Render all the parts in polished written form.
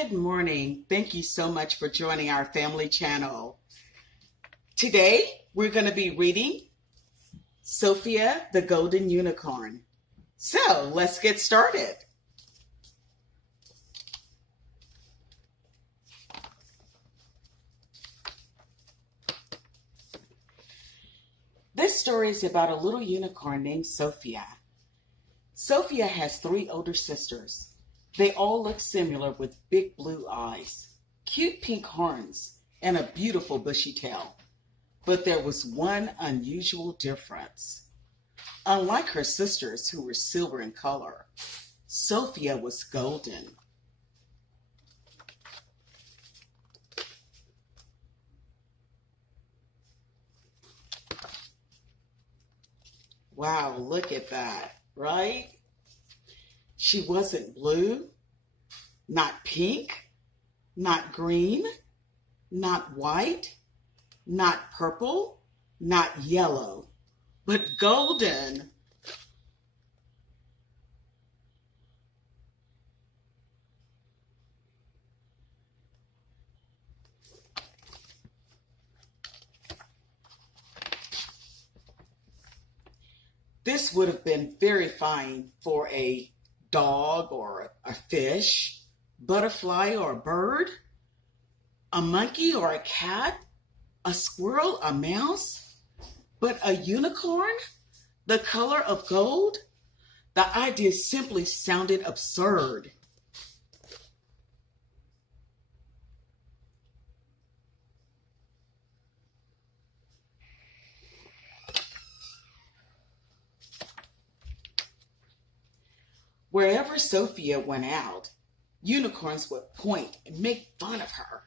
Good morning. Thank you so much for joining our family channel. Today, we're going to be reading Sophia the Golden Unicorn. So, let's get started. This story is about a little unicorn named Sophia. Sophia has 3 older sisters. They all look similar with big blue eyes, cute pink horns, and a beautiful bushy tail. But there was one unusual difference. Unlike her sisters, who were silver in color, Sophia was golden. Wow, look at that, right? She wasn't blue, not pink, not green, not white, not purple, not yellow, but golden. This would have been very fine for a dog or a fish, butterfly or a bird, a monkey or a cat, a squirrel, a mouse, but a unicorn, the color of gold? The idea simply sounded absurd. Wherever Sophia went out, unicorns would point and make fun of her.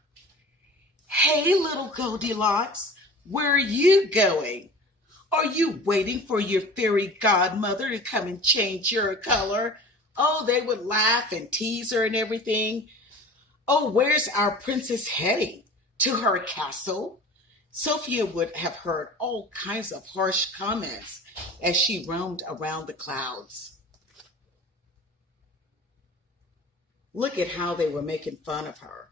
Hey, little Goldilocks, where are you going? Are you waiting for your fairy godmother to come and change your color? Oh, they would laugh and tease her and everything. Oh, where's our princess heading? To her castle? Sophia would have heard all kinds of harsh comments as she roamed around the clouds. Look at how they were making fun of her,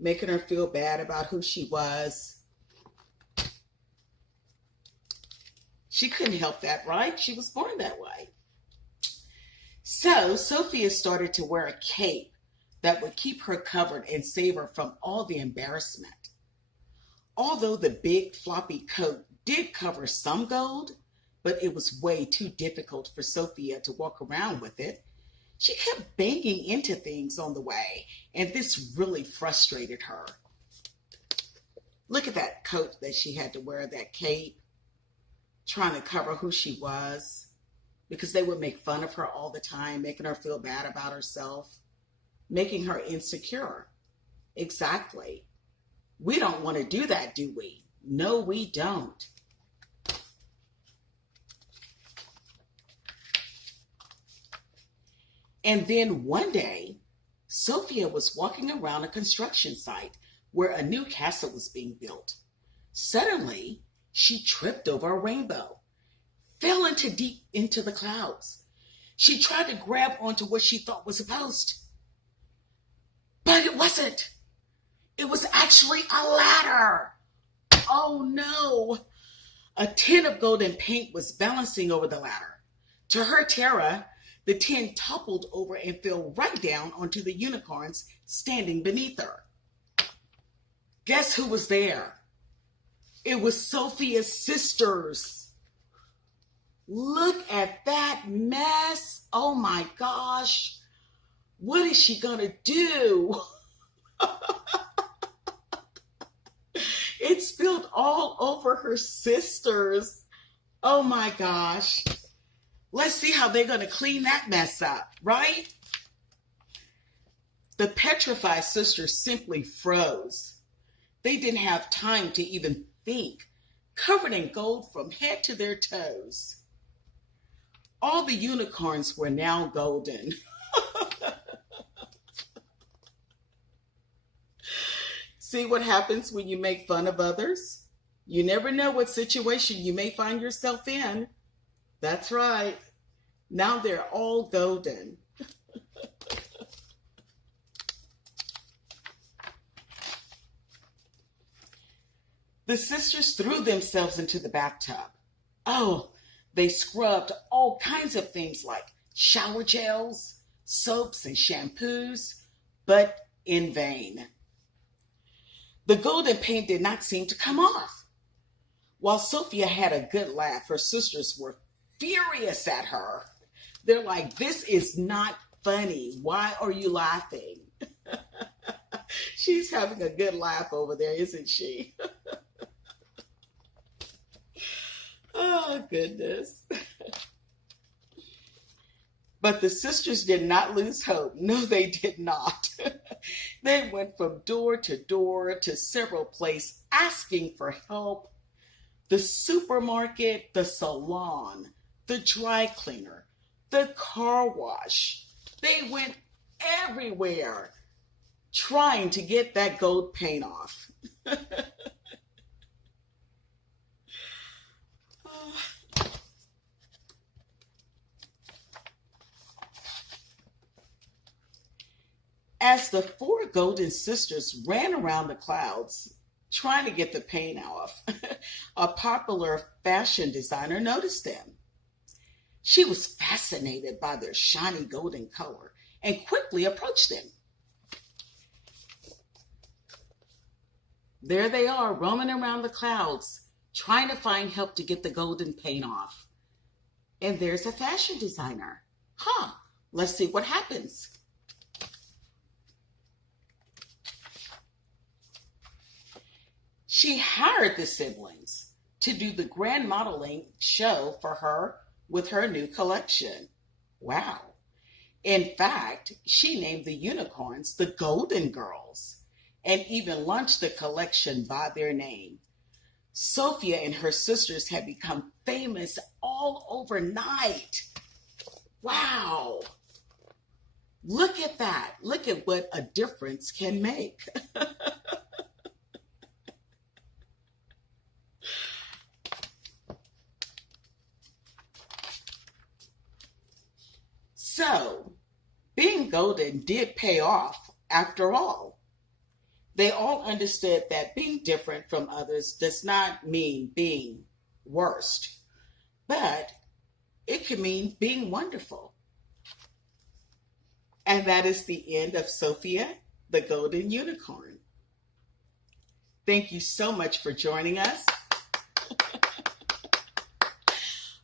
making her feel bad about who she was. She couldn't help that, right? She was born that way. So Sophia started to wear a cape that would keep her covered and save her from all the embarrassment. Although the big floppy coat did cover some gold, but it was way too difficult for Sophia to walk around with it. She kept banging into things on the way, and this really frustrated her. Look at that coat that she had to wear, that cape, trying to cover who she was, because they would make fun of her all the time, making her feel bad about herself, making her insecure. Exactly. We don't want to do that, do we? No, we don't. And then one day, Sophia was walking around a construction site where a new castle was being built. Suddenly, she tripped over a rainbow, fell into deep into the clouds. She tried to grab onto what she thought was a post, but it wasn't. It was actually a ladder. Oh no! A tin of golden paint was balancing over the ladder. To her terror, the tin toppled over and fell right down onto the unicorns standing beneath her. Guess who was there? It was Sophia's sisters. Look at that mess. Oh my gosh. What is she gonna do? It spilled all over her sisters. Oh my gosh. Let's see how they're going to clean that mess up, right? The petrified sisters simply froze. They didn't have time to even think, covered in gold from head to their toes. All the unicorns were now golden. See what happens when you make fun of others? You never know what situation you may find yourself in. That's right. Now they're all golden. The sisters threw themselves into the bathtub. Oh, they scrubbed all kinds of things like shower gels, soaps, and shampoos, but in vain. The golden paint did not seem to come off. While Sophia had a good laugh, her sisters were furious at her. They're like, "This is not funny. Why are you laughing?" She's having a good laugh over there, isn't she? Oh, goodness. But the sisters did not lose hope. No, they did not. They went from door to several places asking for help. The supermarket, the salon, the dry cleaner, the car wash. They went everywhere trying to get that gold paint off. As the four golden sisters ran around the clouds trying to get the paint off, a popular fashion designer noticed them. She was fascinated by their shiny golden color and quickly approached them. There they are, roaming around the clouds, trying to find help to get the golden paint off. And there's a fashion designer. Let's see what happens. She hired the siblings to do the grand modeling show for her with her new collection. Wow. In fact, she named the unicorns the Golden Girls and even launched the collection by their name. Sophia and her sisters had become famous all overnight. Wow. Look at that. Look at what a difference can make. So, being golden did pay off after all. They all understood that being different from others does not mean being worst, but it can mean being wonderful. And that is the end of Sophia, the Golden Unicorn. Thank you so much for joining us.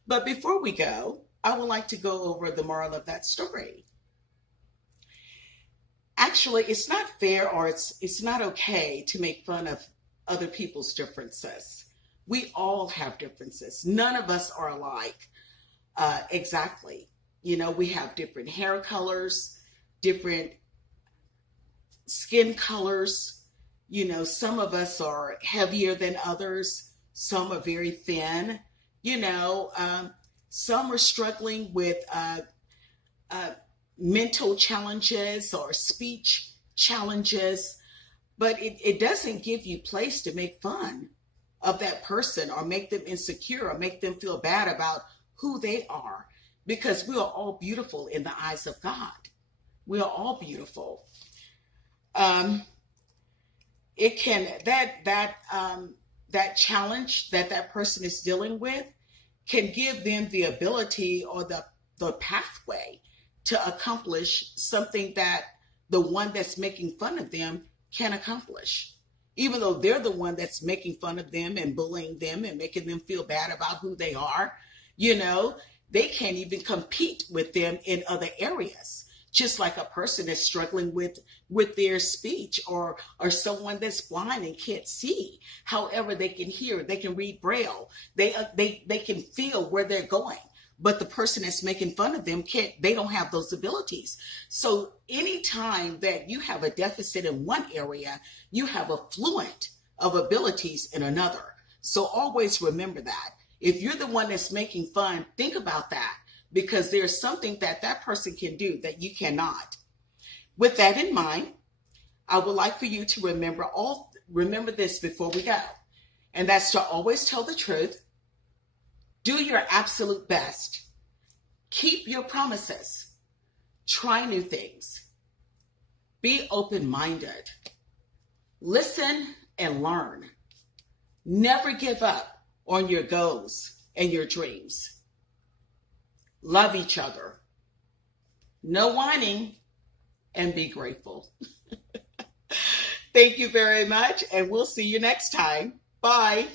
But before we go, I would like to go over the moral of that story. Actually, it's not fair or it's not okay to make fun of other people's differences. We all have differences. None of us are alike exactly. You know, we have different hair colors, different skin colors. You know, some of us are heavier than others. Some are very thin. You know, some are struggling with mental challenges or speech challenges, but it doesn't give you place to make fun of that person or make them insecure or make them feel bad about who they are, because we are all beautiful in the eyes of God. We are all beautiful. It can that challenge that person is dealing with can give them the ability or the pathway to accomplish something that the one that's making fun of them can accomplish. Even though they're the one that's making fun of them and bullying them and making them feel bad about who they are, you know, they can't even compete with them in other areas. Just like a person that's struggling with their speech, or someone that's blind and can't see. However, they can hear, they can read Braille, they can feel where they're going. But the person that's making fun of them they don't have those abilities. So anytime that you have a deficit in one area, you have a fluent of abilities in another. So always remember that. If you're the one that's making fun, think about that, because there's something that person can do that you cannot. With that in mind, I would like for you to remember this before we go. And that's to always tell the truth. Do your absolute best. Keep your promises. Try new things. Be open-minded. Listen and learn. Never give up on your goals and your dreams. Love each other. No whining, and be grateful. Thank you very much, and we'll see you next time. Bye.